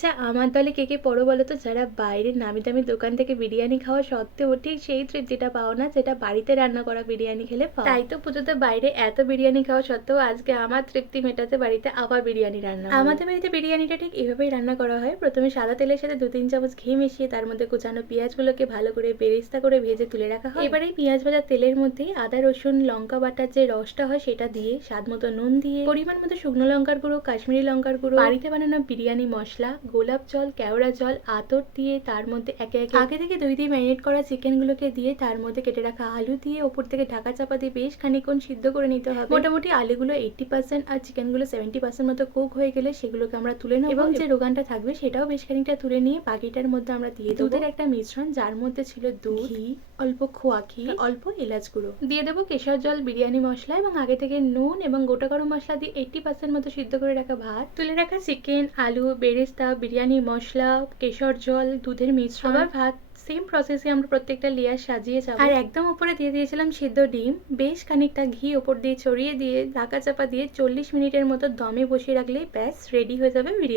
আচ্ছা, আমার দলে কে পড়ো বলো তো, যারা বাইরের নামি দামি দোকান থেকে বিরিয়ানি খাওয়া সত্ত্বেও ঠিক সেই তৃপ্তিটা পাও না যেটা বাড়িতে রান্না করা বিরিয়ানি খেলে পাও। তাই তো পুজোতে বাইরে এত বিরিয়ানি খাওয়া সত্ত্বেও আজকে আমার তৃপ্তি মেটাতে বাড়িতে আবার বিরিয়ানি রান্না হলো। আমাদের বাড়িতে বিরিয়ানিটা ঠিক এভাবেই রান্না করা হয়। প্রথমে সাদা তেলের সাথে 2-3 চামচ ঘি মিশিয়ে তার মধ্যে কুচানো পেঁয়াজগুলোকে ভালো করে বেরেস্তা করে ভেজে তুলে রাখা হয়। এবারে পেঁয়াজ ভাজা তেলের মধ্যেই আদা রসুন লঙ্কা বাটার যে রসটা হয় সেটা দিয়ে, স্বাদ মতো নুন দিয়ে, পরিমাণ মতো শুকনো লঙ্কার গুঁড়ো, কাশ্মীরি লঙ্কার গুঁড়ো, বাড়িতে বানানো বিরিয়ানি মশলা, গোলাপ জল, কেওড়া জল, আতর দিয়ে তার মধ্যে একে একে আগে থেকে দই দিয়ে ম্যারিনেট করা চিকেনগুলোকে দিয়ে তার মধ্যে কেটে রাখা আলু দিয়ে ওপর থেকে ঢাকা চাপা দিয়ে বেশ খানিকক্ষণ সিদ্ধ করে নিতে হবে। মোটামুটি আলুগুলো 80% আর চিকেনগুলো 70% মতো কুক হয়ে গেলে সেগুলোকে আমরা তুলে নেব এবং যে রোগানটা থাকবে সেটাও বেশ খানিকটা তুলে নিয়ে বাকিটার মধ্যে আমরা দিয়ে দেবো দুধের একটা মিশ্রণ, যার মধ্যে ছিল দুধ, ঘি, অল্প খোয়া ঘি, অল্প এলাচ গুঁড়ো, দিয়ে দেবো কেশর জল, বিরিয়ানি মশলা এবং আগে থেকে নুন এবং গোটা গরম মশলা দিয়ে 80% মতো সিদ্ধ করে রাখা ভাত, তুলে রাখা চিকেন, আলু, বেরেস্তা, বিরিয়ানি মশলা, কেশর জল, দুধের মিশ্রণ, আবার ভাত। সেম প্রসেসে আমরা প্রত্যেকটা লেয়ার সাজিয়ে যাব। আর একদম উপরে দিয়ে দিয়েছিলাম সিদ্ধ ডিম, বেশ খানিকটা ঘি ওপর দিয়ে ছড়িয়ে দিয়ে ঢাকা চাপা দিয়ে 40 মিনিটের মতো দমে বসিয়ে রাখলেই ব্যাস রেডি হয়ে যাবে বিরিয়ানি।